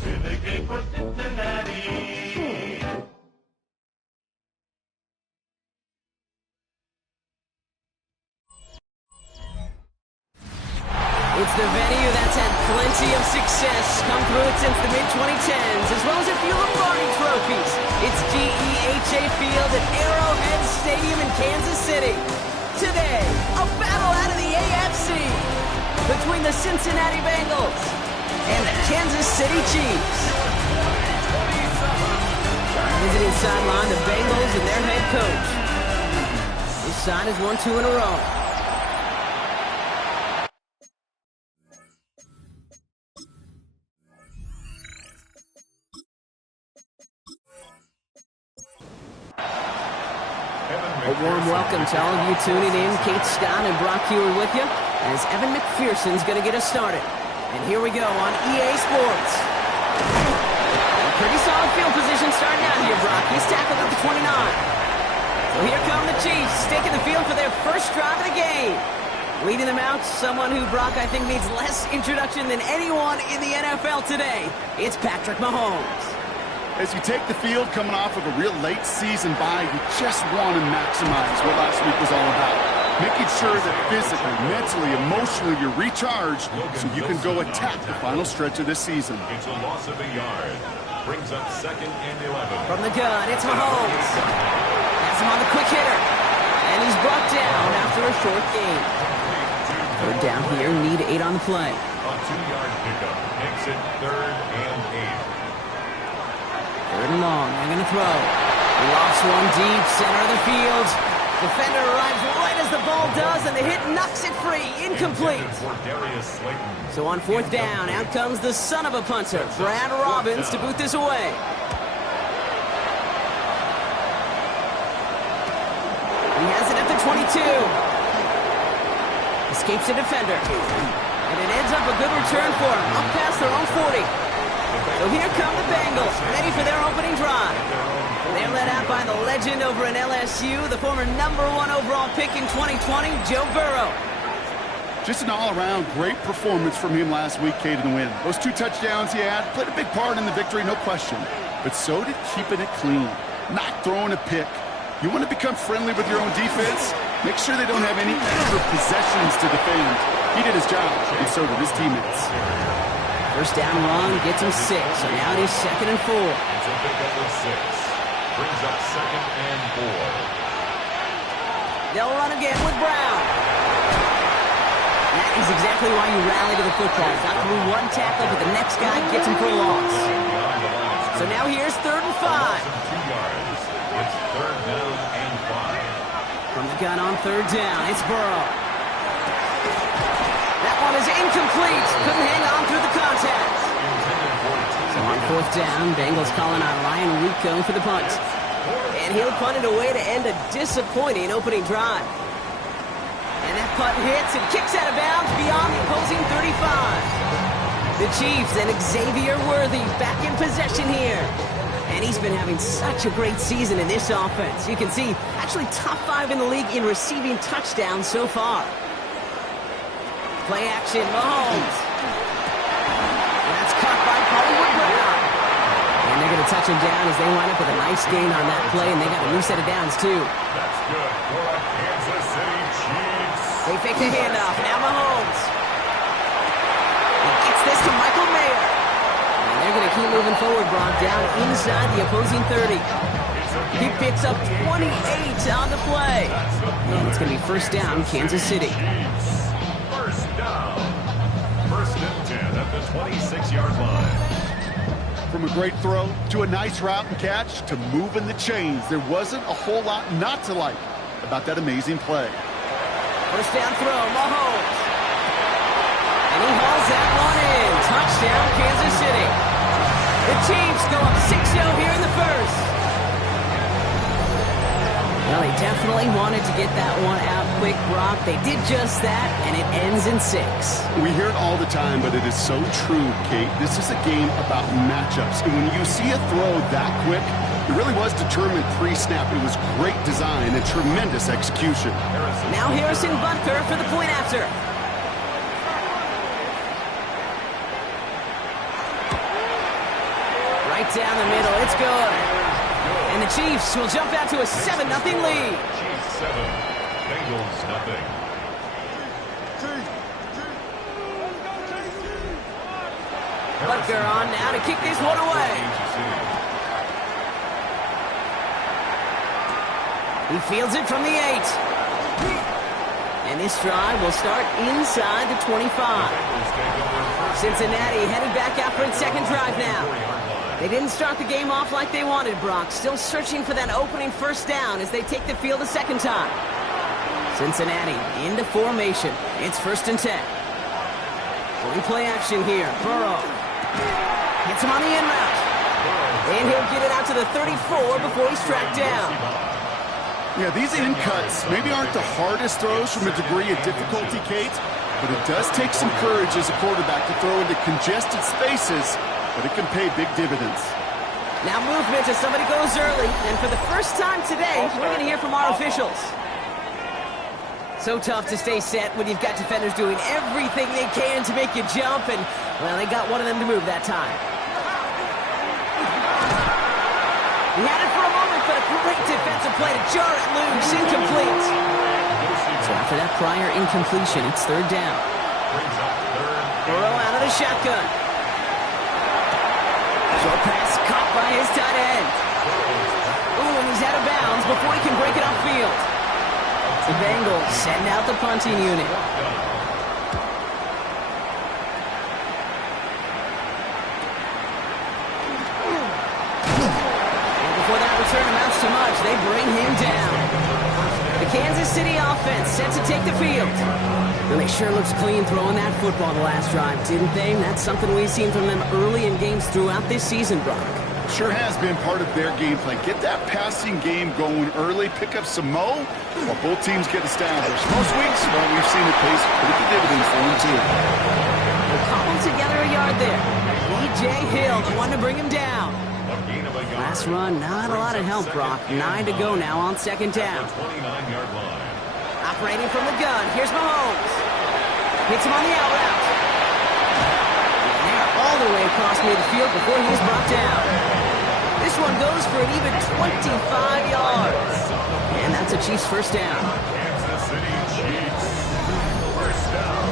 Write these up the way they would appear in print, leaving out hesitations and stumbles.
In the game for Cincinnati. It's the venue that's had plenty of success come through it since the mid-2010s, as well as a few Lombardi trophies. It's GEHA Field at Arrowhead Stadium in Kansas City. Today, a battle out of the AFC between the Cincinnati Bengals and the Kansas City Chiefs. Visiting sideline, the Bengals and their head coach. His side has won 2 in a row. A warm welcome to all of you tuning in. Kate Scott and Brock Hewer with you as Evan McPherson's going to get us started. And here we go on EA Sports. Pretty solid field position starting out here, Brock. He's tackled at the 29. So here come the Chiefs, taking the field for their first drive of the game. Leading them out, someone who, Brock, I think needs less introduction than anyone in the NFL today. It's Patrick Mahomes. As you take the field coming off of a real late season bye, you just want to maximize what last week was all about. Making sure that physically, mentally, emotionally you're recharged so you can go attack the final stretch of this season. It's a loss of a yard. Brings up 2nd and 11. From the gun, it's Mahomes. Has him on the quick hitter. And he's brought down after a short gain. Third down here, need 8 on the play. A 2-yard pickup. Makes it 3rd and 8. 3rd and long, they're going to throw. He lofts one deep, center of the field. Defender arrives right as the ball does, and the hit knocks it free. Incomplete. So on 4th down, out comes the son of a punter, Brad Robbins, to boot this away. He has it at the 22. Escapes the defender. And it ends up a good return for him, up past their own 40. So here come the Bengals, ready for their opening drive. They're led out by the legend over in LSU, the former #1 overall pick in 2020, Joe Burrow. Just an all-around great performance from him last week, Kate, in the win. Those 2 touchdowns he had played a big part in the victory, no question. But so did keeping it clean, not throwing a pick. You want to become friendly with your own defense? Make sure they don't have any extra possessions to defend. He did his job, and so did his teammates. First down run gets him 6, so now it is 2nd and 4. It's a big up of 6. Brings up 2nd and 4. They'll run again with Brown. That is exactly why you rally to the football. Got through 1 tackle, but the next guy gets him for a loss. So now here's 3rd and 5. 2 yards. It's 3rd down and 5. From the gun on 3rd down, it's Burrow. That one is incomplete. Couldn't hang on through the contact. So on 4th down, Bengals calling on Ryan Rico for the punt. And he'll punt it away to end a disappointing opening drive. And that punt hits and kicks out of bounds beyond the opposing 35. The Chiefs and Xavier Worthy back in possession here. And he's been having such a great season in this offense. You can see, actually top 5 in the league in receiving touchdowns so far. Play action, Mahomes. That's caught by Hollywood Brown. And they're going to touch him down as they wind up with a nice gain on that play, and they got a new set of downs, too. That's good for the Kansas City Chiefs. They fake the handoff. Now Mahomes. He gets this to Michael Mayer. And they're going to keep moving forward, Brock, down inside the opposing 30. He picks up 28 on the play. And it's going to be first down, Kansas City. First down. 1st and 10 at the 26-yard line. From a great throw to a nice route and catch to moving the chains, there wasn't a whole lot not to like about that amazing play. First down throw, Mahomes. And he hauls that one in. Touchdown, Kansas City. The Chiefs go up 6-0 here in the first. Well, he They definitely wanted to get that one out quick, Brock. They did just that, and it ends in 6. We hear it all the time, but it is so true, Kate. This is a game about matchups. And when you see a throw that quick, it really was determined pre-snap. It was great design and tremendous execution. Now Harrison Butker for the point after. Right down the middle. It's good. And the Chiefs will jump out to a 7-0 lead. Chiefs 7, Bengals nothing. Butker on now to kick this one away. He fields it from the 8. And this drive will start inside the 25. Cincinnati headed back out for its second drive now. They didn't start the game off like they wanted, Brock. Still searching for that opening first down as they take the field a second time. Cincinnati into formation. It's 1st and 10. Going play action here. Burrow hits him on the in route. And he'll get it out to the 34 before he's tracked down. Yeah, these in cuts maybe aren't the hardest throws from a degree of difficulty, Kate, but it does take some courage as a quarterback to throw into congested spaces, but it can pay big dividends. Now movement as somebody goes early, and for the first time today, we're going to hear from our officials. So tough to stay set when you've got defenders doing everything they can to make you jump, and, well, they got one of them to move that time. He had it for a moment, but a great defensive play to jar it loose, incomplete. So after that prior incompletion, it's 3rd down. Burrow out of the shotgun. Short pass caught by his tight end. Ooh, and he's out of bounds before he can break it upfield. The Bengals send out the punting unit. And before that return amounts to much, they bring him down. The Kansas City offense set to take the field. And they sure looked clean throwing that football the last drive, didn't they? That's something we've seen from them early in games throughout this season, Brock. Sure has been part of their game plan. Get that passing game going early, pick up some mo, while both teams get established. Most weeks, well, we've seen it pays pretty good dividends for them, too. They'll cobble together a yard there. E.J. Hill, the one to bring him down. Last run, not a lot of help, Brock. 9 to go now on 2nd down. Operating from the gun, here's Mahomes. Hits him on the out route. And they're all the way across midfield before he's brought down. This one goes for an even 25 yards. And that's a Chiefs 1st down. Kansas City Chiefs. 1st down.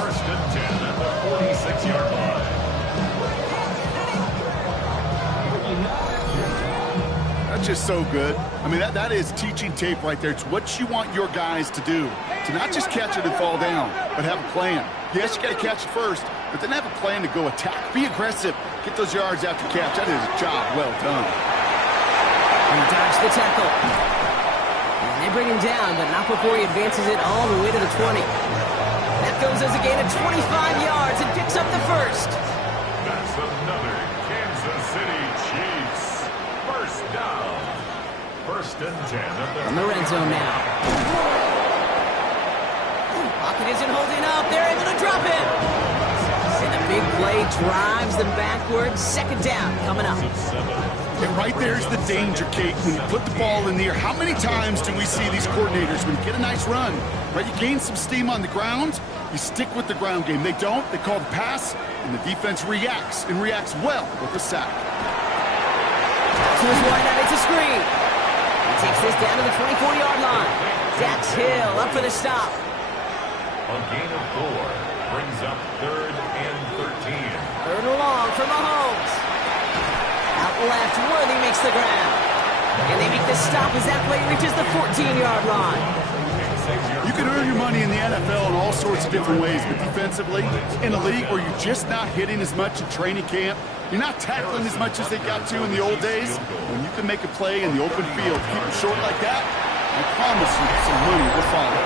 1st and 10 at the 46-yard line. That's just so good. I mean, that is teaching tape right there. It's what you want your guys to do. To not just catch it and fall down, but have a plan. Yes, you got to catch it first, but then have a plan to go attack. Be aggressive. Get those yards after catch. That is a job well done. And he dodged the tackle. And they bring him down, but not before he advances it all the way to the 20. That goes as a gain of 25 yards and picks up the 1st. That's another Kansas City Chiefs. 1st down. 1st and 10 at the From the red zone now. Pocket isn't holding up. They're able to drop it. And the big play drives them backwards. 2nd down coming up. And right there's the danger, Kate. When you put the ball in the air, how many times do we see these coordinators, when you get a nice run, right, you gain some steam on the ground, you stick with the ground game. They don't. They call the pass, and the defense reacts, and reacts well with the sack. To his wide out, it's a screen. He takes this down to the 24-yard line. Dax Hill up for the stop. A gain of 4 brings up 3rd and 13. 3rd and long for Mahomes. Out left, Worthy makes the ground. And they make the stop as that play reaches the 14-yard line. You can earn your money in the NFL in all sorts of different ways, but defensively, in a league where you're just not hitting as much in training camp, you're not tackling as much as they got to in the old days, when you can make a play in the open field, keep it short like that, I promise you some money will follow.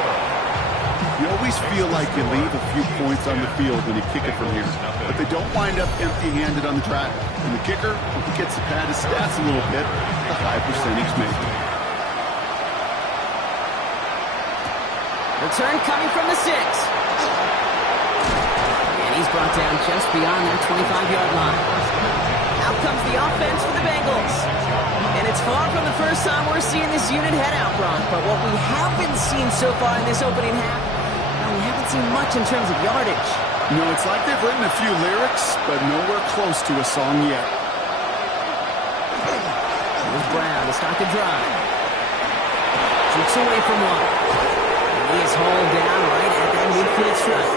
You always feel like you leave a few points on the field when you kick it from here, but they don't wind up empty-handed on the track. And the kicker, if he gets to pad his stats a little bit, a high percentage make. Return coming from the 6. And he's brought down just beyond that 25-yard line. Out comes the offense for the Bengals. And it's far from the first time we're seeing this unit head out, Brock. But what we haven't seen so far in this opening half, well, we haven't seen much in terms of yardage. No, it's like they've written a few lyrics, but nowhere close to a song yet. Here's Brown to start the drive. Shoots away from one. And he is hauled down right at that midfield stripe.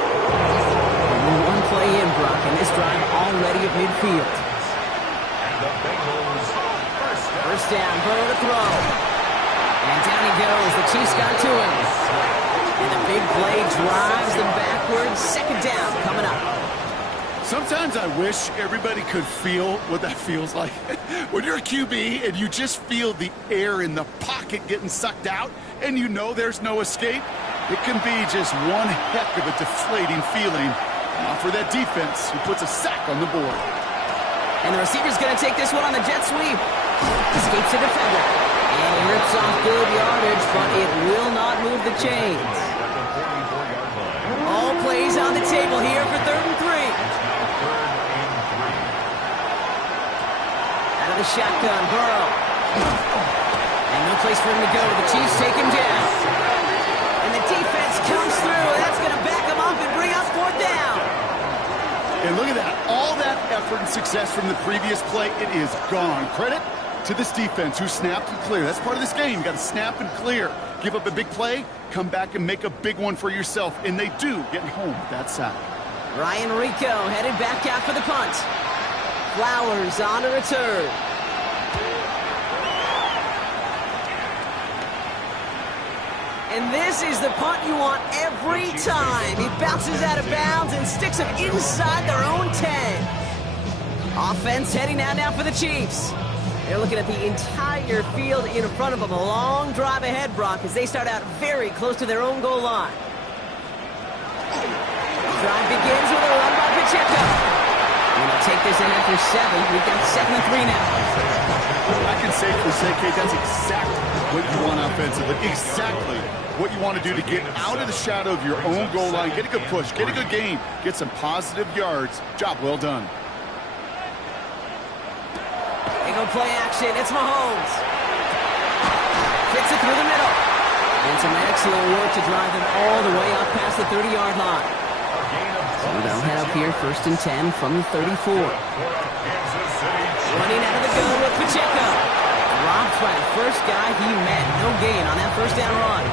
Only one play in, Brock, and this drive already at midfield. And the Bengals First down, Burrow to throw. And down he goes. The Chiefs got to him. And the big play drives them backwards. Second down coming up. Sometimes I wish everybody could feel what that feels like. When you're a QB and you just feel the air in the pocket getting sucked out and you know there's no escape, it can be just one heck of a deflating feeling. Not for that defense who puts a sack on the board. And the receiver's going to take this one on the jet sweep. Escapes the defender. And he rips off good yardage, but it will not move the chains. All plays on the table here for 3rd and 3. Out of the shotgun, Burrow. And no place for him to go. The Chiefs take him down. And the defense comes through. That's going to back him up and bring up 4th down. And look at that. All that effort and success from the previous play, it is gone. Credit to this defense who snapped and cleared. That's part of this game. You got to snap and clear. Give up a big play, come back and make a big one for yourself. And they do, getting home with that sack. Ryan Rico headed back out for the punt. Flowers on a return. And this is the punt you want every time. He bounces out of bounds and sticks him inside their own 10. Offense heading out now for the Chiefs. They're looking at the entire field in front of them. A long drive ahead, Brock, as they start out very close to their own goal line. Drive begins with a run by Pacheco. We're going to take this in after 7. We've got 2nd and 3 now. I can safely say, Kate, that's exactly what you want offensively. Exactly what you want to do to get out of the shadow of your own goal line. Get a good push. Get a good gain. Get some positive yards. Job well done. They go play action. It's Mahomes. Fits it through the middle. And some excellent work to drive them all the way up past the 30-yard line. So they'll head up here 1st and 10 from the 34. Running out of the gun with Pacheco. Dropped by the first guy he met. No gain on that 1st down run.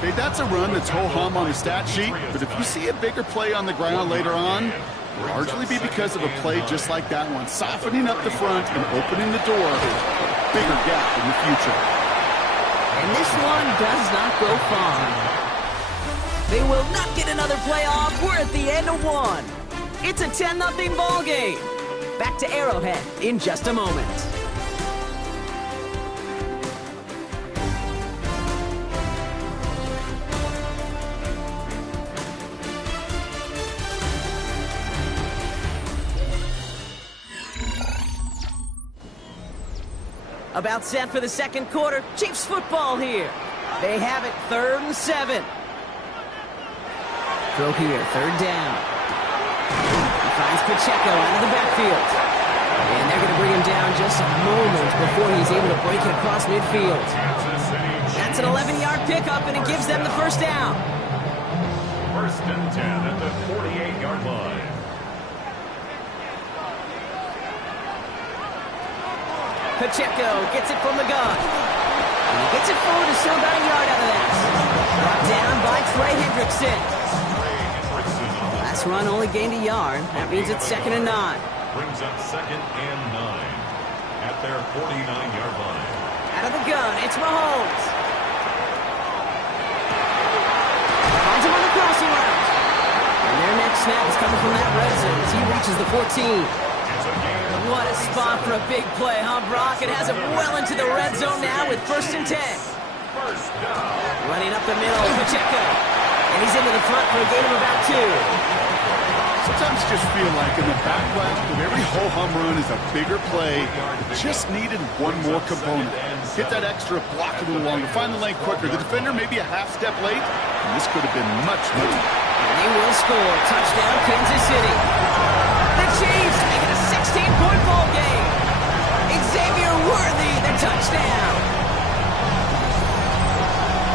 Okay, that's a run that's ho-hum on the stat sheet, but if you see a bigger play on the ground later on, largely be because of a play just like that one, softening up the front and opening the door for a bigger gap in the future. And this one does not go far. They will not get another play off. We're at the end of 1. It's a 10-0 ball game. Back to Arrowhead in just a moment. About set for the 2nd quarter. Chiefs football here. They have it 3rd and 7. Throw here, 3rd down. He finds Pacheco out of the backfield. And they're going to bring him down just a moment before he's able to break it across midfield. That's an 11-yard pickup, and it gives them the 1st down. 1st and 10 at the 48-yard line. Pacheco gets it from the gun. And he gets it forward to still about a yard out of that. Brought down by Trey Hendrickson. Last run only gained a yard. That means it's 2nd and 9. Brings up 2nd and 9 at their 49-yard line. Out of the gun, it's Mahomes. Finds him on the crossing route. And their next snap is coming from that red zone as he reaches the 14. What a spot for a big play, huh, Brock? It has him well into the red zone now with 1st and 10. Running up the middle, Pacheco. And he's into the front for a gain of about 2. So Sometimes you just feel like in the background of every ho-hum run is a bigger play. It just needed one more component. Get that extra block a little longer, find the lane quicker. The defender maybe a half step late, and this could have been much, much. And they will score. Touchdown, Kansas City. The Chiefs make it a 16-point ball game. Xavier Worthy, the touchdown.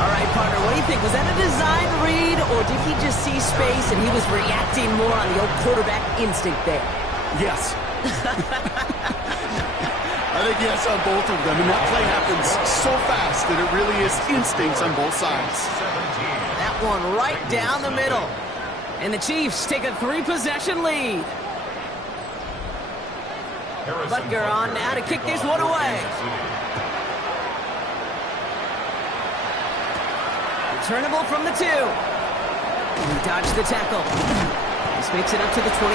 All right, partner, what do you think? Was that a design read, or did he just see space and he was reacting more on the old quarterback instinct there? Yes. I think yes on both of them, and that play happens so fast that it really is instincts on both sides. That one right down the middle. And the Chiefs take a 3-possession lead. Butker on now to kick this one away. Returnable from the 2. He dodged the tackle. This makes it up to the 25.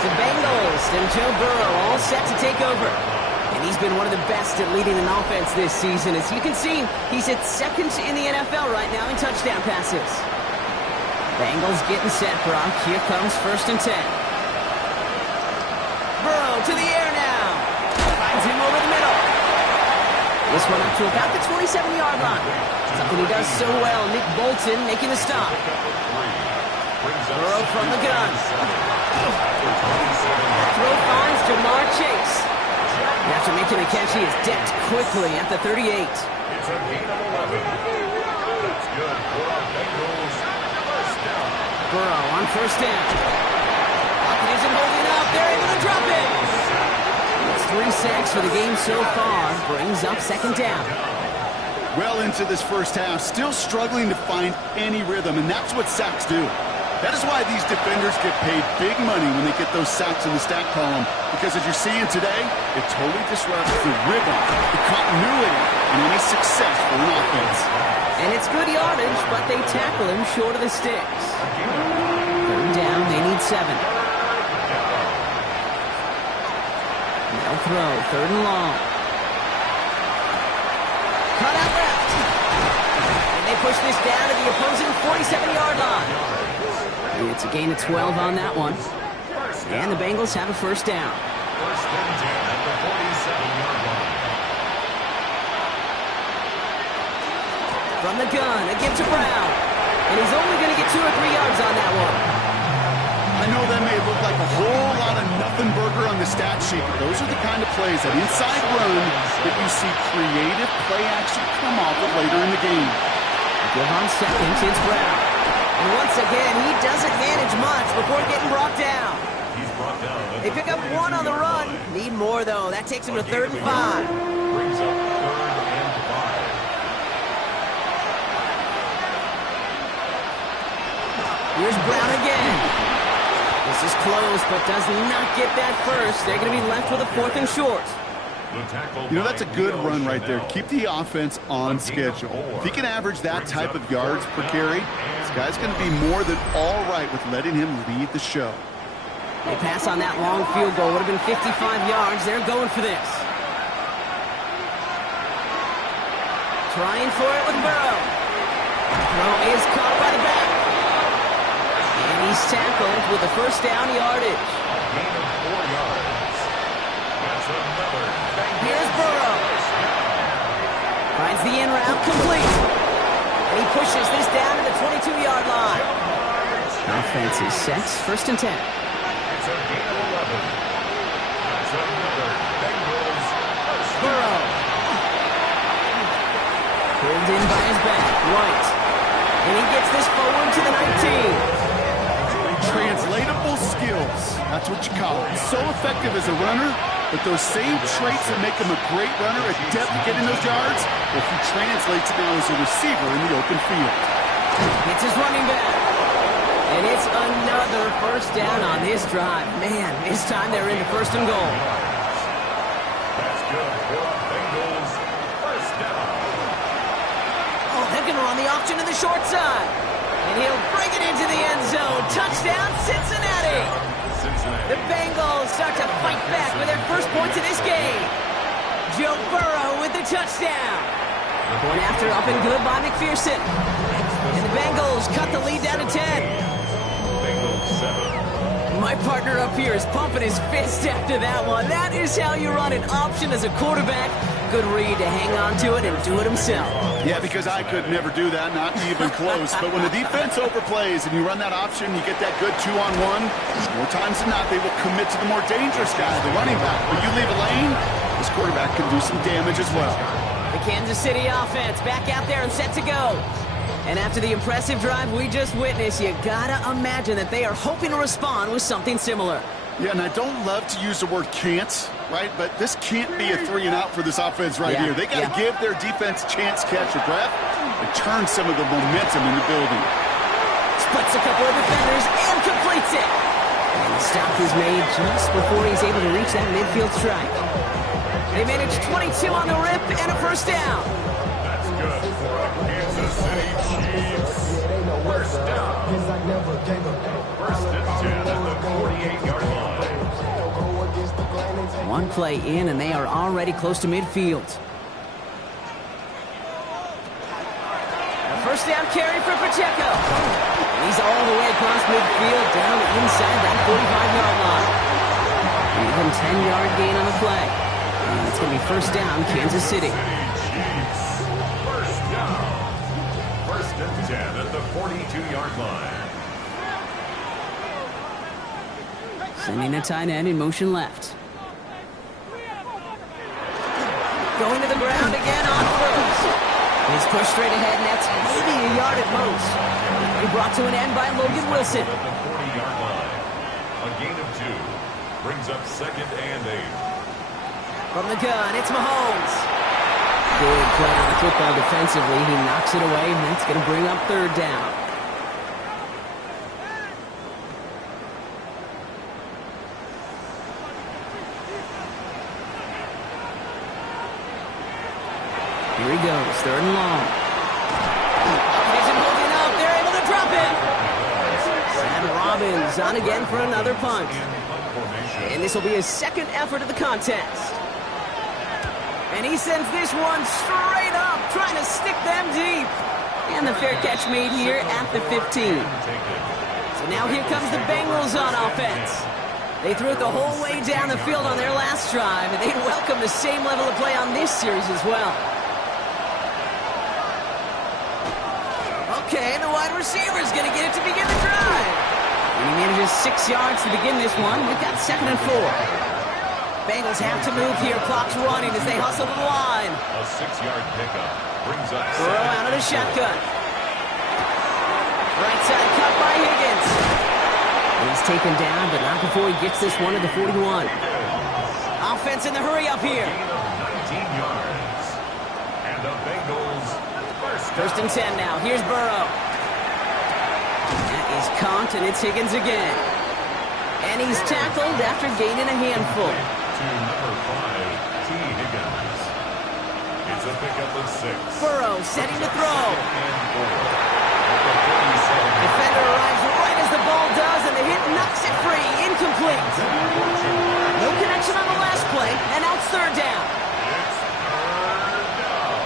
The Bengals and Joe Burrow all set to take over. And he's been one of the best at leading an offense this season. As you can see, he's at second in the NFL right now in touchdown passes. Bengals getting set, Brock. Here comes 1st and 10. Burrow to the air now. Finds him over the middle. This one up to about the 27-yard line. Something he does so well. Nick Bolton making the stop. Burrow from the gun. Throw finds Jamar Chase. After making the catch, he is decked quickly at the 38. It's a gain of 11. That's good for our Bengals. First down. Burrow on 1st down. Pocket isn't holding up. They're able to drop it. It's 3 sacks for the game so far. Brings up 2nd down. Well into this first half, still struggling to find any rhythm, and that's what sacks do. That is why these defenders get paid big money when they get those sacks in the stat column, because as you're seeing today, it totally disrupts the rhythm, the continuity, and any success for an offense. And it's good yardage, but they tackle him short of the sticks. 3rd down, they need 7. They'll throw, 3rd and long. Cut out left. And they push this down to the opposing 47-yard line. It's a gain of 12 on that one. And the Bengals have a 1st down. 1st and 10 at the 47-yard line. From the gun, a give to Brown. And he's only going to get 2 or 3 yards on that one. I know that may look like a whole lot of nothing burger on the stat sheet, but those are the kind of plays, that inside run, that you see creative play action come off of later in the game. Give on 2nd, it's Brown. And once again, he doesn't manage much before getting brought down. He's brought down. They pick up 1 on the run. Need more, though. That takes him to 3rd and 5. Brings up 3rd and 5. Here's Brown again. This is close, but does not get that first. They're going to be left with a 4th and short. You know, that's a good run right there. Keep the offense on schedule. If he can average that type of yards per carry, this guy's going to be more than all right with letting him lead the show. They pass on that long field goal. Would have been 55 yards. They're going for this. Trying for it with Burrow. Throw is caught by the back. And he's tackled with the 1st down yardage. Gain of 4 yards. That's another. Here's Burrow. Finds the in route complete. And he pushes this down to the 22-yard line. Offense is set. 1st and 10. It's a gain of 11. That's another Bengals. Burrow. Pulled in by his back. White. And he gets this forward to the 19. Translatable skills. That's what you call it. So effective as a runner, but those same traits that make him a great runner, adept at getting those yards, well, he translates now as a receiver in the open field. It's his running back. And it's another 1st down on this drive. Man, this time they're into 1st and goal. That's good for our Bengals. 1st down. Oh, they're going to run the option to the short side. And he'll bring it into the end zone. Touchdown, Cincinnati. The Bengals start to fight back with their first points of this game. Joe Burrow with the touchdown. Point after up and good by McPherson. And the Bengals cut the lead down to 10. Bengals 7. My partner up here is pumping his fist after that one. That is how you run an option as a quarterback. Good read to hang on to it and do it himself. Yeah, because I could never do that, not even close. But when the defense overplays and you run that option, you get that good 2-on-1, more times than not, they will commit to the more dangerous guy, the running back. But you leave a lane, this quarterback can do some damage as well. The Kansas City offense back out there and set to go. And after the impressive drive we just witnessed, you gotta imagine that they are hoping to respond with something similar. Yeah, and I don't love to use the word can't, right? But this can't be a 3-and-out for this offense right here. They got to give their defense a chance to catch their breath and turn some of the momentum in the building. Splits a couple of defenders and completes it. And the stop is made just before he's able to reach that midfield strike. They managed 22 on the rip and a first down. That's good for a Kansas City Chiefs. First down. First and 10 at the 48-yard line. One play in, and they are already close to midfield. A first down carry for Pacheco. And he's all the way across midfield, down inside that 45-yard line. Even 10-yard gain on the play. And it's going to be first down, Kansas City. Chiefs. First down. First and 10 at the 42-yard line. Sending a tight end in motion left. Going to the ground again on first. He's pushed straight ahead, and that's maybe a yard at most. He brought to an end by Logan Wilson. At the 40-yard line. A gain of 2. Brings up second and 8. From the gun, it's Mahomes. Good play on the football defensively. He knocks it away, and that's going to bring up third down. Here he goes, third and long. Isn't holding up. They're able to drop it. Sam Robbins on again for another punt. And this will be his second effort of the contest. And he sends this one straight up, trying to stick them deep. And the fair catch made here at the 15. So now here comes the Bengals on offense. They threw it the whole way down the field on their last drive, and they'd welcome the same level of play on this series as well. Okay, the wide receiver's going to get it to begin the drive. And he manages 6 yards to begin this one. We've got second and 4. Bengals have to move here. Clock's running as they hustle to the line. A 6-yard pickup brings up Burrow out of the shotgun. Right side cut by Higgins. He's taken down, but not before he gets this one to the 41. Offense in the hurry up here. 19 yards. And the Bengals First and 10 now. Here's Burrow. That is caught, and it's Higgins again. And he's tackled after gaining a handful. to number 5, T. Higgins. It's a pickup of 6. Burrow setting to throw. And 4. At the 47. Defender arrives right as the ball does, and the hit knocks it free. Incomplete. No connection on the last play, and now it's third down. It's third down.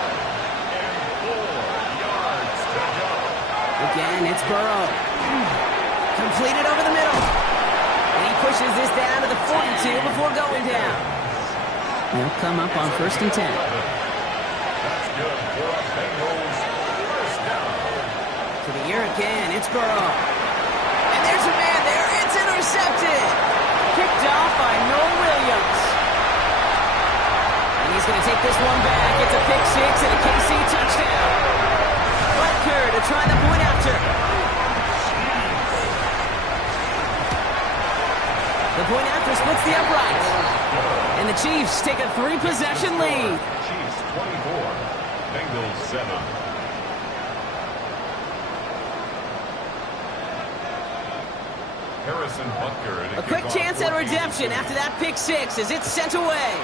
And 4 yards to go. Again, it's Burrow. Completed over the middle. And he pushes this down to the 42 before going down. They'll come up on first and 10. That's good for a Bengals first down. To the air again, it's Burrow. And there's a man there. It's intercepted. Picked off by Noah Williams. And he's going to take this one back. It's a pick 6 and a KC touchdown. Butker to try the point after. The point after splits the upright. And the Chiefs take a 3-possession lead. Chiefs 24, Bengals 7. Harrison Butker. A quick chance at redemption after that pick 6 as it's sent away.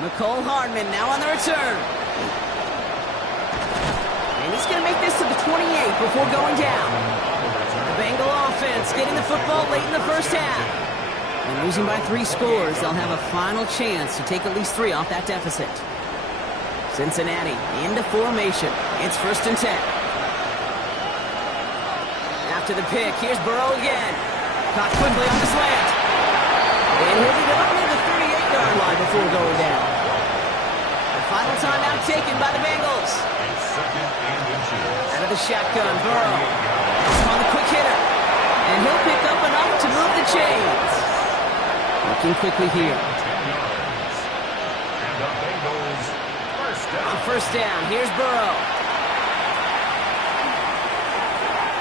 McCole Hardman now on the return. And he's going to make this to the 28 before going down. The Bengal offense getting the football late in the first half. And losing by 3 scores, they'll have a final chance to take at least 3 off that deficit. Cincinnati into formation. It's first and 10. after the pick. Here's Burrow again. Caught quickly on the slant. And he'll be up near the 38-yard line before going down. The final timeout taken by the Bengals. Out of the shotgun, Burrow. On the quick hitter. And he'll pick up enough to move the chains. Looking quickly here. On first down, here's Burrow.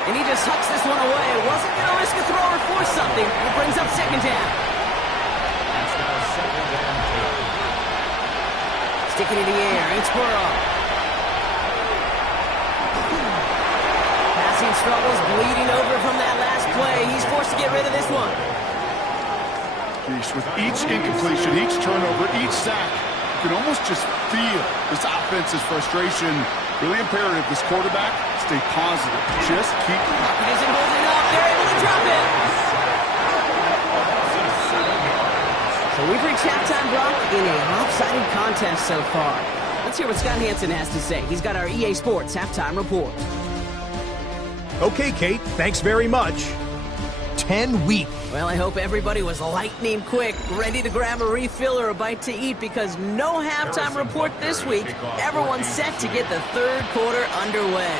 And he just hucks this one away. Wasn't going to risk a throw or force something. It brings up second down. That's now second and 2. Sticking in the air, it's Burrow. Passing struggles, bleeding over from that last play. He's forced to get rid of this one. Geez, with each incompletion, each turnover, each sack, you can almost just feel this offense's frustration. Really imperative this quarterback stay positive. Just keep It isn't holding up. They're able to drop it. So we've reached halftime, Brock, in a lopsided contest so far. Let's hear what Scott Hansen has to say. He's got our EA Sports halftime report. Okay, Kate, thanks very much. 10 weeks. Well, I hope everybody was lightning quick, ready to grab a refill or a bite to eat, because no halftime report this week. Everyone's set to get the third quarter underway.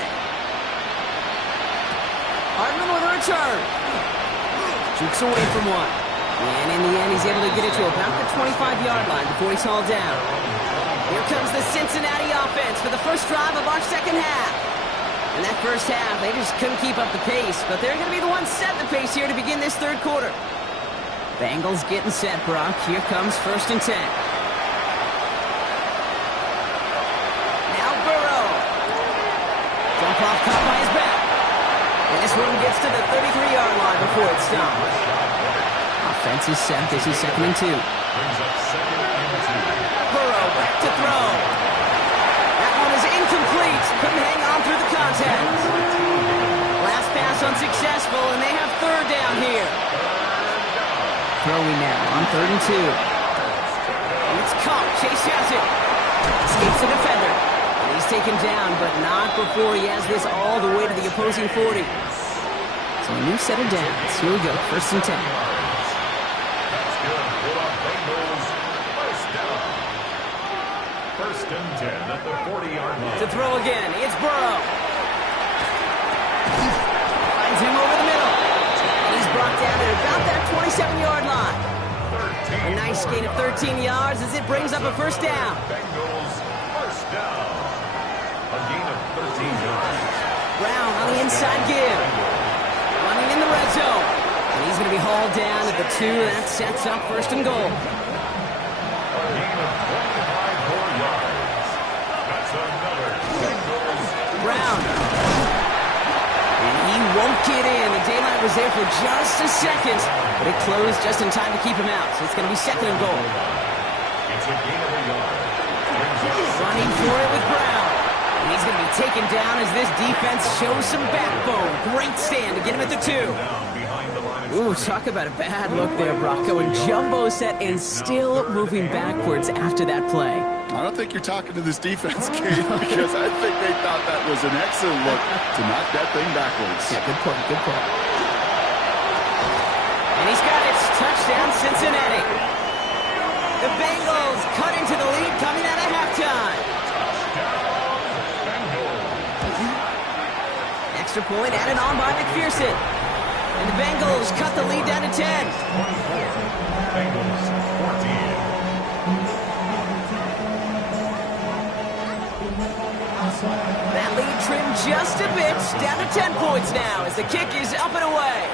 Hardman with a return. Jukes away from one. And in the end, he's able to get it to about the 25-yard line before he's hauled down. Here comes the Cincinnati offense for the first drive of our second half. In that first half, they just couldn't keep up the pace, but they're going to be the ones setting the pace here to begin this third quarter. Bengals getting set, Brock. Here comes first and 10. Now Burrow. Jump off caught by his back. And this one gets to the 33-yard line before it's stopped. Offense is set. This is second and 2. Burrow back to throw. That one is incomplete. Couldn't hang on through the contact. Last pass unsuccessful, and they have third down here. Throwing now on third and 2. And it's caught. Chase has it. Escapes the defender. And he's taken down, but not before he has this all the way to the opposing 40. So a new set of downs. Here we go. First and 10. First and 10 at the 40-yard line. To throw again, it's Burrow. Finds him over the middle. And he's brought down at about that 27-yard line. A nice gain of 13 yards as it brings up a first down. Bengals first down. A gain of 13 yards. Brown on the inside give. Running in the red zone. And he's going to be hauled down at the 2. That sets up first and goal. A gain of 25 more yards. That's another Bengals. Brown. And he won't get in. The daylight was there for just a second, but it closed just in time to keep him out. So it's going to be second and goal. It's a gain of a yard. Running for it with Brown. And he's going to be taken down as this defense shows some backbone. Great stand to get him at the 2. Down behind the line of Ooh, talk about a bad look there, Brock. Going jumbo set and still moving backwards after that play. I don't think you're talking to this defense, Kate, because I think they thought that was an excellent look to knock that thing backwards. Yeah, good point, good point. And he's got it. Touchdown, Cincinnati. The Bengals cut into the lead coming out of halftime. Extra point added on by McPherson. And the Bengals cut the lead down to 10. Bengals 14. That lead trimmed just a bit, down to 10 points now as the kick is up and away.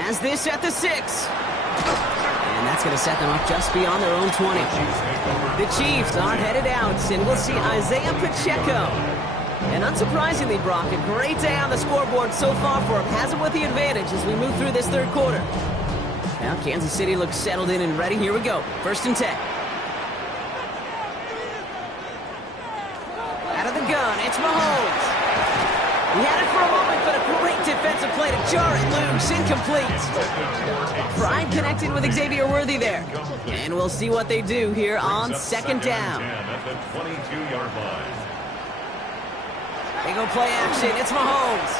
Has this at the 6. And that's going to set them up just beyond their own 20. The Chiefs are headed out, and we'll see Isaiah Pacheco. And unsurprisingly, Brock, a great day on the scoreboard so far for him. Has him with the advantage as we move through this third quarter. Now Kansas City looks settled in and ready. Here we go. First and 10. Out of the gun, it's Mahomes. He had it for a moment, but a great defensive play to jar it loose. Incomplete. Pride connected with Xavier Worthy there. And we'll see what they do here on second down. At the 22-yard line. They go play action. It's Mahomes.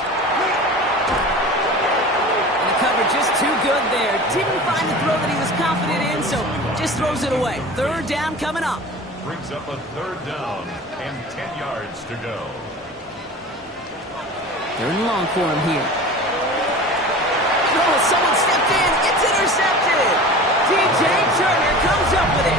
cover just too good there. Didn't find the throw that he was confident in, so just throws it away. Third down coming up. Brings up a third down and 10 yards to go. Third and long for him here. Oh, someone stepped in. It's intercepted. DJ Turner comes up with it.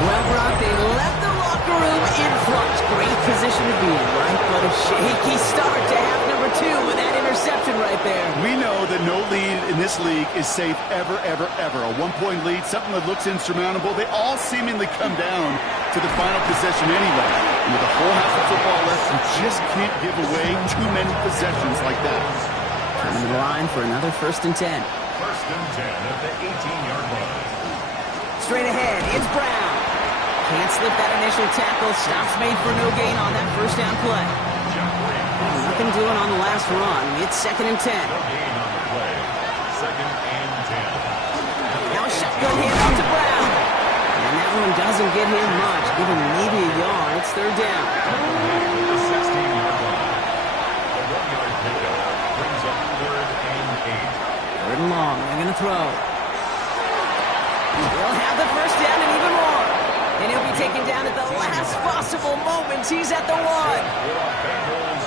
Well, Brock, they left the locker room in front. Great position to be in, right? But a shaky start to half number 2 with that interception right there. We know that no lead in this league is safe ever, ever, ever. A one-point lead, something that looks insurmountable. They all seemingly come down to the final possession anyway. And with a whole half of football left, you just can't give away too many possessions like that. Coming to the line for another 1st and 10. 1st and 10 at the 18-yard line. Straight ahead, it's Brown. Can't slip that initial tackle. Stops made for no gain on that first down play. Nothing doing on the last run. It's 2nd and 10. No gain on the play. 2nd and 10. Now a shotgun handoff to Brown. And that one doesn't get him much. Give him maybe a yard. It's 3rd down. The 16-yard line. A 1-yard pickup brings up 3rd and 8. 3rd and long. They're going to throw. They'll have the first down and even more. And he'll be taken down at the last possible moment. He's at the 1. Bengals,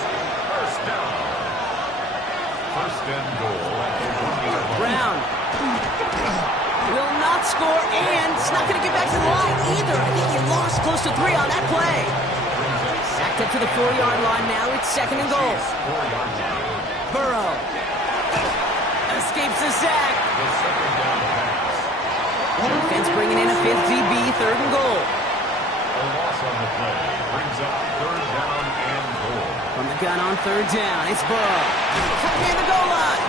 first down. 1st and goal at the 1-yard line. Brown will not score, and it's not going to get back to the line either. I think he lost close to 3 on that play. Backed up to the 4-yard line now. It's 2nd and goal. 4-yard line. Burrow escapes the sack. The 2nd down pass. Defense bringing in a 5th DB, 3rd and goal. A loss on the play brings up 3rd down and goal. From the gun on 3rd down, it's Burrow. Near the goal line.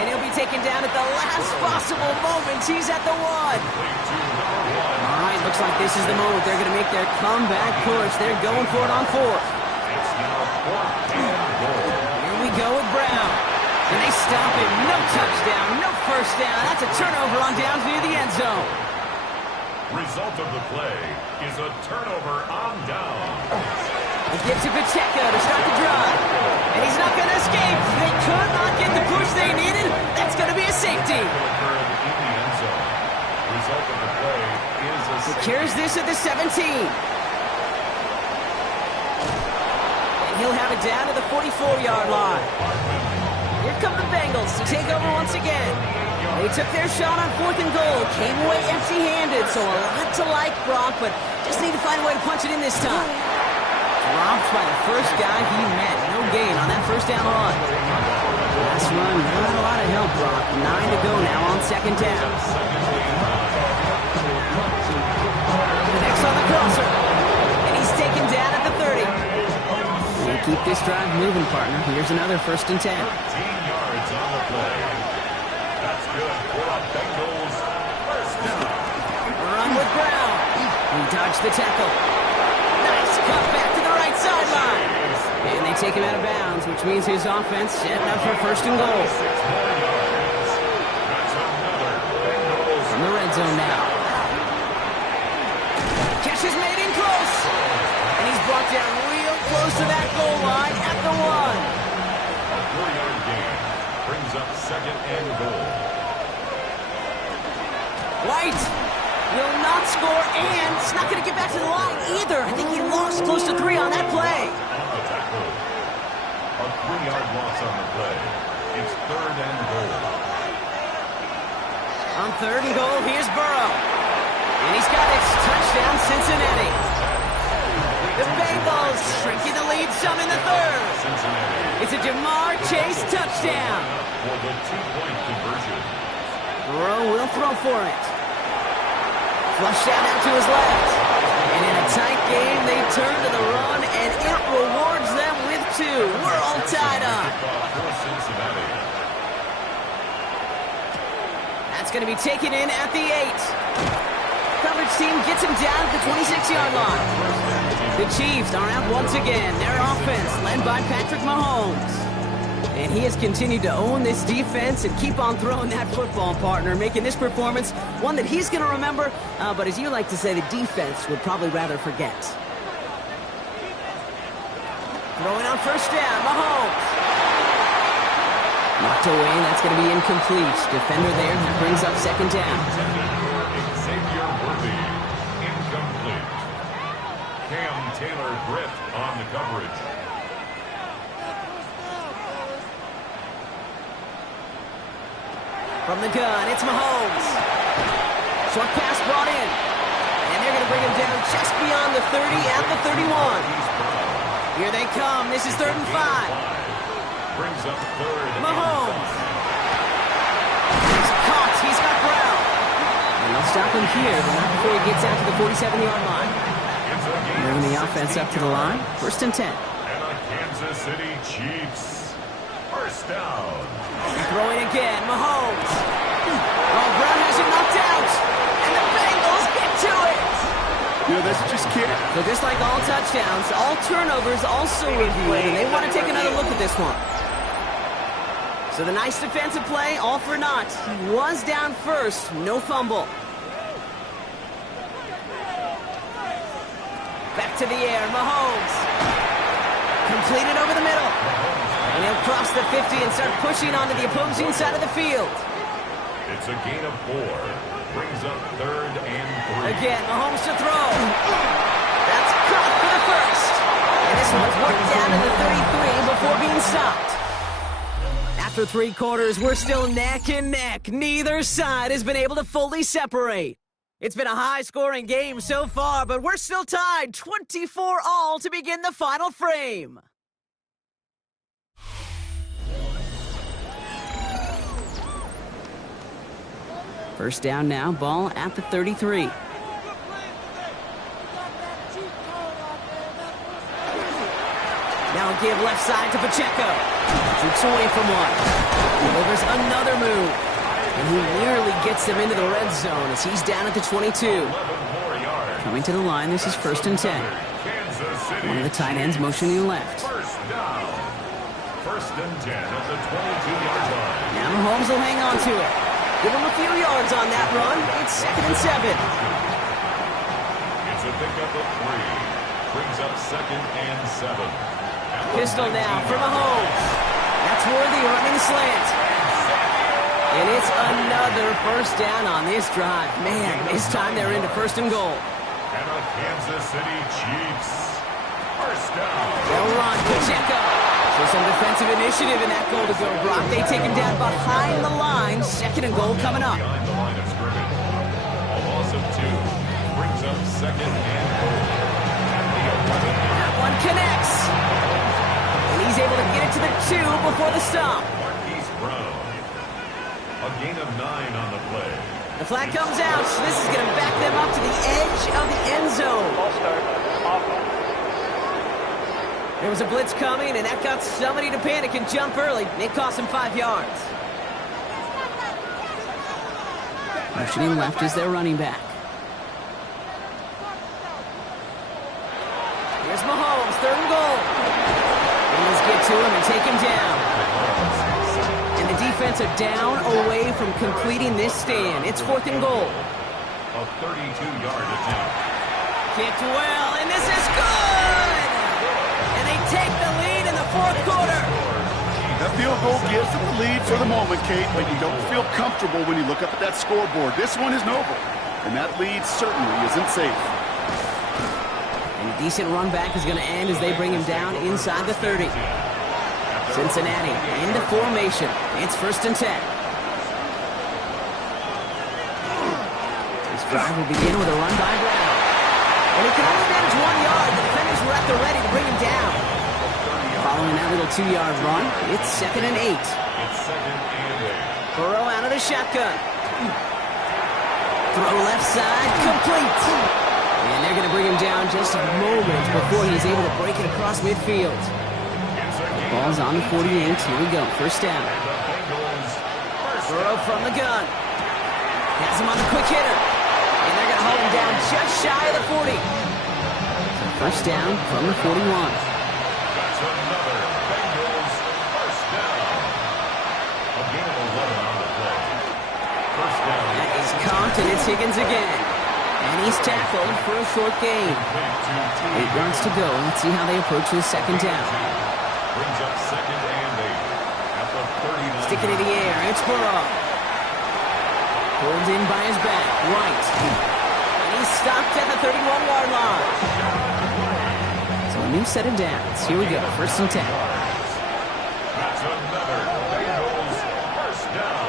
And he'll be taken down at the last possible moment. He's at the 1. All right, looks like this is the moment. They're going to make their comeback push. They're going for it on 4th. It's now 4th and goal. Here we go with Brown. And they stop him. No touchdown, no first down. That's a turnover on downs near the end zone. Result of the play is a turnover on down. He gets to Pacheco to start the drive. And he's not going to escape. They could not get the push they needed. That's going to be a safety. Occurred in the end zone. Result of the play is a safety. Secures this at the 17. And he'll have it down to the 44-yard line. Here come the Bengals to take over once again. They took their shot on 4th and goal. Came away empty-handed, so a lot to like, Brock, but just need to find a way to punch it in this time. Dropped by the first guy he met. No gain on that first down run. Last run, not a lot of help, Brock. 9 to go now on 2nd down. The next on the crosser. And he's taken down at the 30. They keep this drive moving, partner. Here's another 1st and 10. 13 yards on the play. That's good for the Bengals. First down. Run with Brown. He dodged the tackle. Nice cut back to the right sideline. And they take him out of bounds, which means his offense setting up for 1st and goal. 6 more yards. That's another Bengals. From the red zone now. Catch is made in close. And he's brought down real close to that goal line at the 1. A 4-yard gain brings up 2nd and goal. White will not score, and it's not going to get back to the line either. I think he lost close to 3 on that play. On the tackle. A 3-yard loss on the play. It's 3rd and goal. On 3rd and goal, here's Burrow. And he's got it. Touchdown, Cincinnati. The Bengals shrinking the lead some in the 3rd. Cincinnati. It's a Jamar Chase touchdown. For the 2-point conversion. Burrow will throw for it. Flushed out to his left. And in a tight game, they turn to the run, and it rewards them with 2. We're all tied up. For Cincinnati. That's going to be taken in at the 8. Coverage team gets him down at the 26-yard line. The Chiefs are out once again. Their offense led by Patrick Mahomes. And he has continued to own this defense and keep on throwing that football, partner, making this performance one that he's going to remember, but as you like to say, the defense would probably rather forget. Throwing on 1st down, Mahomes. Knocked away, and that's going to be incomplete. Defender there, that brings up second down. Xavier Worthy, incomplete. Cam Taylor-Britt on the coverage. From the gun, it's Mahomes. Short pass brought in. And they're going to bring him down just beyond the 30 at the 31. Here they come. This is 3rd and 5. Brings up 3rd. Mahomes. He's caught. He's got Brown. And they'll stop him here, but not before he gets out to the 47-yard line. Bringing the offense up to the line. 1st and 10. And the Kansas City Chiefs. 1st down. Throwing again, Mahomes. Oh, Brown has him knocked out. And the Bengals get to it. You know, that's just kidding. So just like all touchdowns, all turnovers also reviewed, and they want to take another look at this one. So the nice defensive play, all for naught. He was down first, no fumble. Back to the air, Mahomes. Completed over the middle. And he'll cross the 50 and start pushing onto the opposing side of the field. It's a gain of 4. Brings up 3rd and 3. Again, Mahomes to throw. That's caught for the first. And this one's worked down to the 33 before being stopped. After 3 quarters, we're still neck and neck. Neither side has been able to fully separate. It's been a high-scoring game so far, but we're still tied 24-all to begin the final frame. First down now, ball at the 33. Now a give left side to Pacheco. Shoots away from one. Delivers another move. And he nearly gets them into the red zone as he's down at the 22. Coming to the line, this is 1st and 10. One of the tight ends motioning left. 1st down. 1st and 10 at the 22-yard line. Now Mahomes will hang on to it. Give him a few yards on that run. It's 2nd and 7. It's a pickup of 3. Brings up 2nd and 7. Pistol now for Mahomes. That's Worthy running slant. And it's another 1st down on this drive. Man, this time they're into 1st and goal. And the Kansas City Chiefs. 1st down. They'll run Pacheco. So some defensive initiative in that goal to go, Brock. They take him down behind the line. 2nd and goal coming up. Behind the line of scrimmage. A loss of 2. Brings up 2nd and goal. At the 11. That one connects. And he's able to get it to the 2 before the stop. Marquise Brown. A gain of 9 on the play. The flag comes out, so this is going to back them up to the edge of the end zone. There was a blitz coming, and that got somebody to panic and jump early. It cost him 5 yards. Motioning left is their running back. Here's Mahomes, 3rd and goal. Bengals get to him and take him down. And the defense are down away from completing this stand. It's 4th and goal. A 32-yard attempt. Kicked well, and this is good! And they take the lead in the 4th quarter. That field goal gives them the lead for the moment, Kate, but you don't feel comfortable when you look up at that scoreboard. This one isn't over, and that lead certainly isn't safe. And a decent run back is going to end as they bring him down inside the 30. Cincinnati into formation. It's 1st and 10. This drive will begin with a run by Brown. And he can only manage 1 yard. The defenders were at the ready to bring him down. Following that little 2-yard run, it's 2nd and 8. It's 2nd and 8. Burrow out of the shotgun. Throw left side, complete. And they're going to bring him down just a moment before he's able to break it across midfield. Ball's on the 48. Here we go. 1st down. Burrow from the gun. Has him on the quick hitter. And they're going to hold him down just shy of the 40. So 1st down from the 41. That's another Bengals 1st down. A gain of 11 on the play. 1st down. That is caught, and it's Higgins again. And he's tackled for a short gain. 8 yards to go. Let's see how they approach this 2nd down. Brings up 2nd and 8 at the 39. Stick it in the air. It's Burrow. Pulled in by his back. White. And he's stopped at the 31-yard line. So a new set of downs. Here we go. 1st and 10. That's another Bengals first down.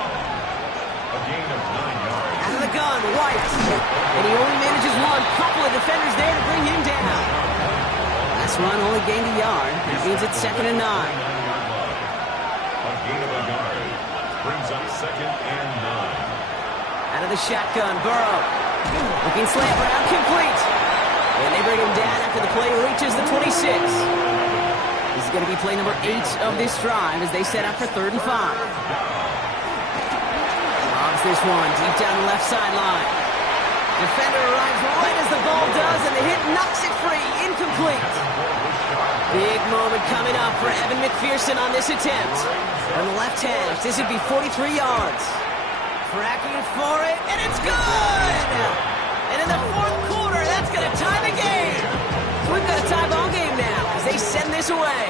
A gain of 9 yards. Out of the gun, White. And he only manages one. Couple of defenders there to bring him down. Last run only gained a yard. That means it's 2nd and 9. A gain of a yard. Brings up 2nd and 9. Out of the shotgun, Burrow. Looking slant route, complete. And they bring him down after the play reaches the 26. This is going to be play number 8 of this drive as they set up for 3rd and 5. Logs this one deep down the left sideline. Defender arrives right as the ball does, and the hit knocks it free. Incomplete. Big moment coming up for Evan McPherson on this attempt. On the left hash, this would be 43 yards. Tracking for it, and it's good! And in the 4th quarter, that's going to tie the game. So we've got a tie ball game now as they send this away.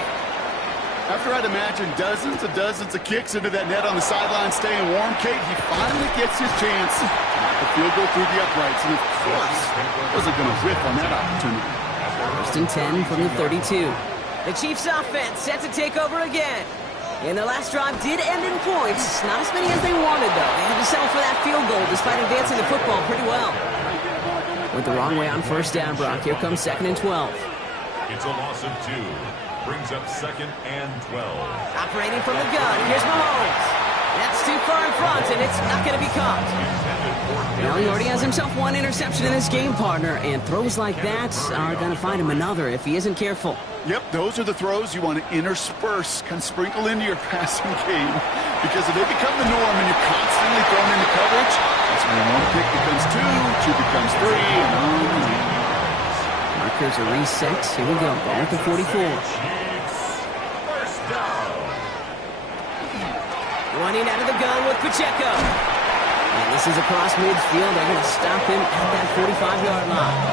After I'd imagine dozens of kicks into that net on the sideline staying warm, Kate, he finally gets his chance. The field goal through the uprights, and of course, wasn't going to whiff on that opportunity. 1st and 10 from the 32. The Chiefs offense set to take over again. And their last drive did end in points. Not as many as they wanted, though. They had to settle for that field goal despite advancing the football pretty well. Went the wrong way on 1st down, Brock. Here comes 2nd and 12. It's a loss of 2. Brings up 2nd and 12. Operating from the gun. Here's Mahomes. That's too far in front, and it's not going to be caught. Now he already has himself one interception in this game, partner, and throws like that are going to find him another if he isn't careful. Yep, those are the throws you want to intersperse, kind of sprinkle into your passing game. Because if they become the norm and you're constantly thrown into coverage, that's when one pick becomes 2 becomes 3, and on. Markers are reset. Here we go. Ball at the 44. First down. Running out of the gun with Pacheco. And this is across midfield. They're going to stop him at that 45-yard line.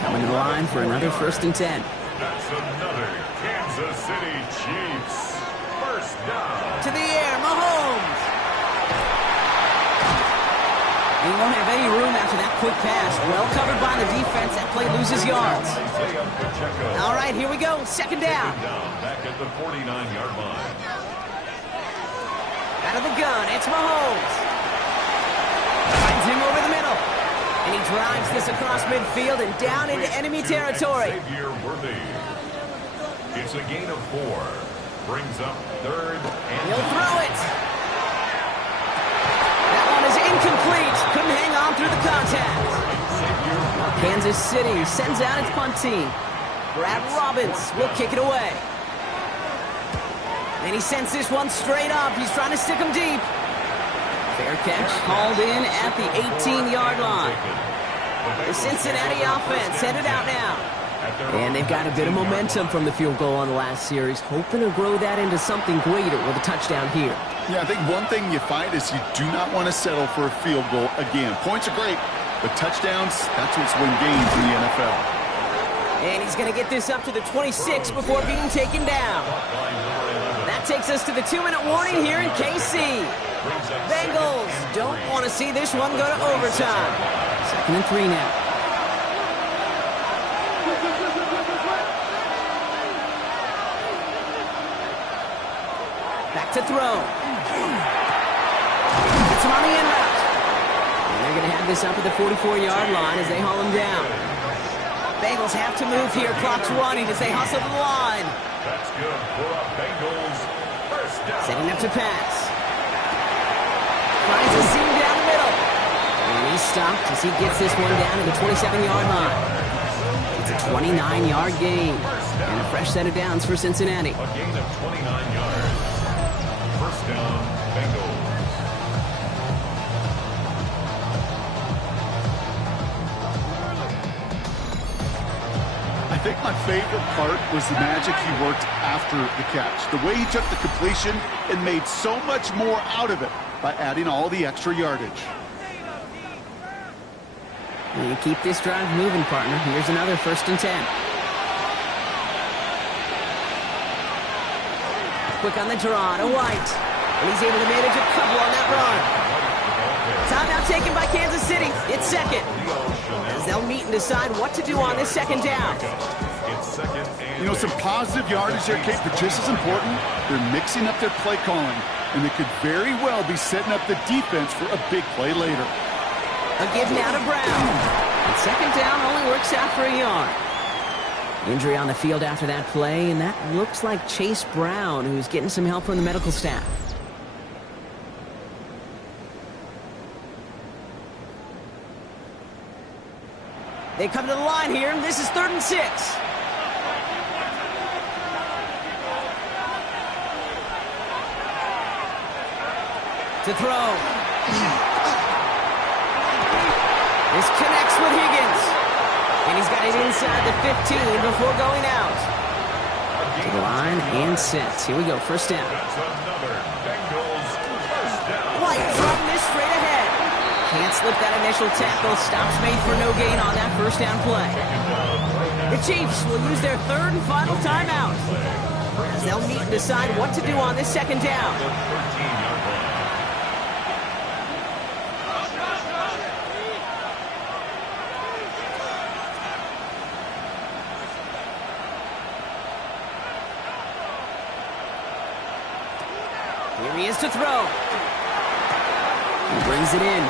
Coming to the line for another 1st and 10. That's another Kansas City Chiefs first down. To the air, Mahomes. He won't have any room after that quick pass. Well covered by the defense. That play loses yards. All right, here we go. 2nd down. Back at the 49-yard line. Out of the gun, it's Mahomes. Finds him over the middle. And he drives this across midfield and down into enemy territory. It's a gain of 4. Brings up 3rd and He'll throw it. That one is incomplete. Couldn't hang on through the contact. Kansas City sends out its punt team. Brad Robbins will kick it away. And he sends this one straight up. He's trying to stick him deep. Fair catch hauled in at the 18-yard line. The Cincinnati offense headed out now. And they've got a bit of momentum from the field goal on the last series, hoping to grow that into something greater with a touchdown here. Yeah, I think one thing you find is you do not want to settle for a field goal again. Points are great, but touchdowns, that's what's win games in the NFL. And he's going to get this up to the 26 before being taken down. That takes us to the 2-minute warning here in KC. Bengals don't want to see this one go to overtime. 2nd and 3 now. Back to throw. It's him on the end route. And they're going to have this up at the 44-yard line as they haul him down. Bengals have to move here. Clock's running as they hustle to the line. That's good for a Bengals first down. Setting up to pass. Finds a seam down the middle. And he's stopped as he gets this one down to the 27-yard line. It's a 29-yard gain. And a fresh set of downs for Cincinnati. A gain of 29 yards. First down, Bengals. I think my favorite part was the magic he worked after the catch. The way he took the completion and made so much more out of it by adding all the extra yardage. And you keep this drive moving, partner. Here's another 1st and 10. Quick on the draw to White. And he's able to manage a couple on that run. Timeout taken by Kansas City. It's second. As they'll meet and decide what to do on this second down. You know, some positive yardage there, Kate, but just as important, they're mixing up their play calling. And they could very well be setting up the defense for a big play later. A give now to Brown. And second down only works out for a yard. Injury on the field after that play, and that looks like Chase Brown, who's getting some help from the medical staff. They come to the line here, and this is 3rd and 6. To throw. This connects with Higgins. And he's got it inside the 15 before going out. To the line and sets. Here we go, first down. White from this straight ahead. Can't slip that initial tackle. Stops made for no gain on that first down play. The Chiefs will use their 3rd and final timeout, as they'll meet and decide what to do on this second down. Here he is to throw. He brings it in.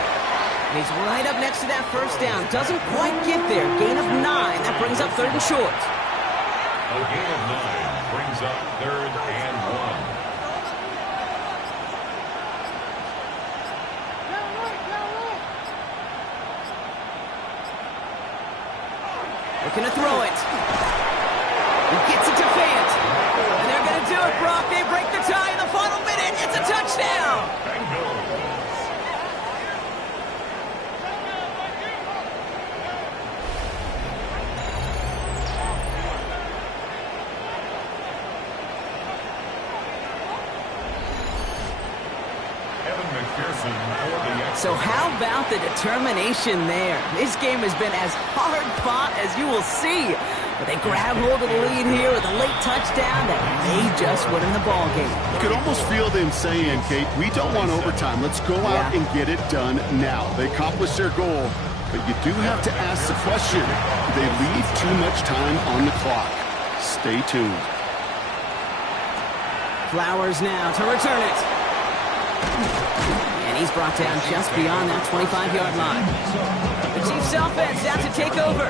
And he's right up next to that first down. Doesn't quite get there. Gain of 9. That brings up 3rd and short. A gain of 9 brings up 3rd and 1. Looking to throw it. He gets it to Fant. And they're going to do it, Brock. They break the tie in the final minute. It's a touchdown. Bengals. So how about the determination there? This game has been as hard fought as you will see. But they grab hold of the lead here with a late touchdown that may just win in the ball game. You could almost feel them saying, Kate, we don't want overtime. Let's go out and get it done now. They accomplished their goal, but you do have to ask the question, do they leave too much time on the clock? Stay tuned. Flowers now to return it. And he's brought down just beyond that 25-yard line. The Chiefs offense out to take over.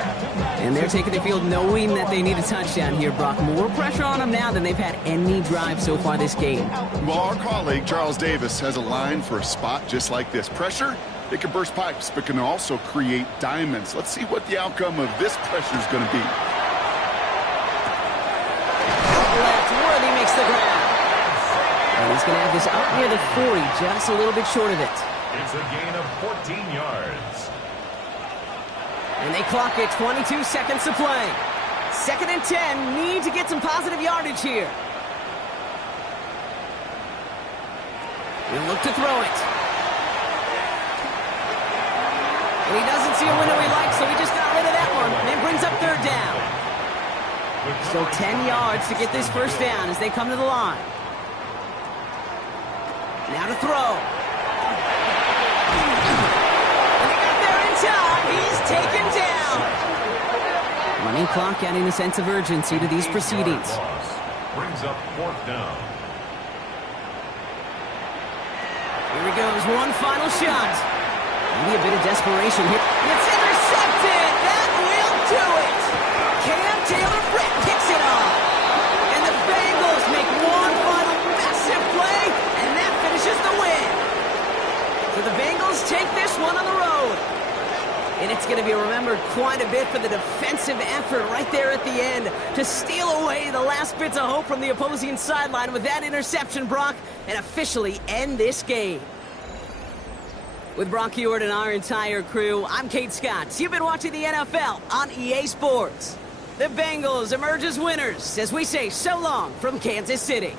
And they're taking the field knowing that they need a touchdown here, Brock. More pressure on them now than they've had any drive so far this game. Well, our colleague, Charles Davis, has a line for a spot just like this. Pressure, it can burst pipes, but can also create diamonds. Let's see what the outcome of this pressure is going to be. Left, Worthy makes the grab. And he's going to have this up near the 40, just a little bit short of it. It's a gain of 14 yards. And they clock it, 22 seconds to play. 2nd and 10, need to get some positive yardage here. He'll look to throw it. And he doesn't see a window he likes, so he just got rid of that one. And it brings up 3rd down. So 10 yards to get this first down as they come to the line. Now to throw. And he got there in time. He's taken down. Running clock adding a sense of urgency to these proceedings. Brings up 4th down. Here he goes, one final shot. Maybe a bit of desperation here. It's intercepted. That will do it. Cam Taylor-Britt kicks it off. And the Bengals make one final massive play, and that finishes the win. So the Bengals take this one on the road. And it's going to be remembered quite a bit for the defensive effort right there at the end to steal away the last bits of hope from the opposing sideline with that interception, Brock, and officially end this game. With Brock Heward and our entire crew, I'm Kate Scott. You've been watching the NFL on EA Sports. The Bengals emerge as winners as we say so long from Kansas City.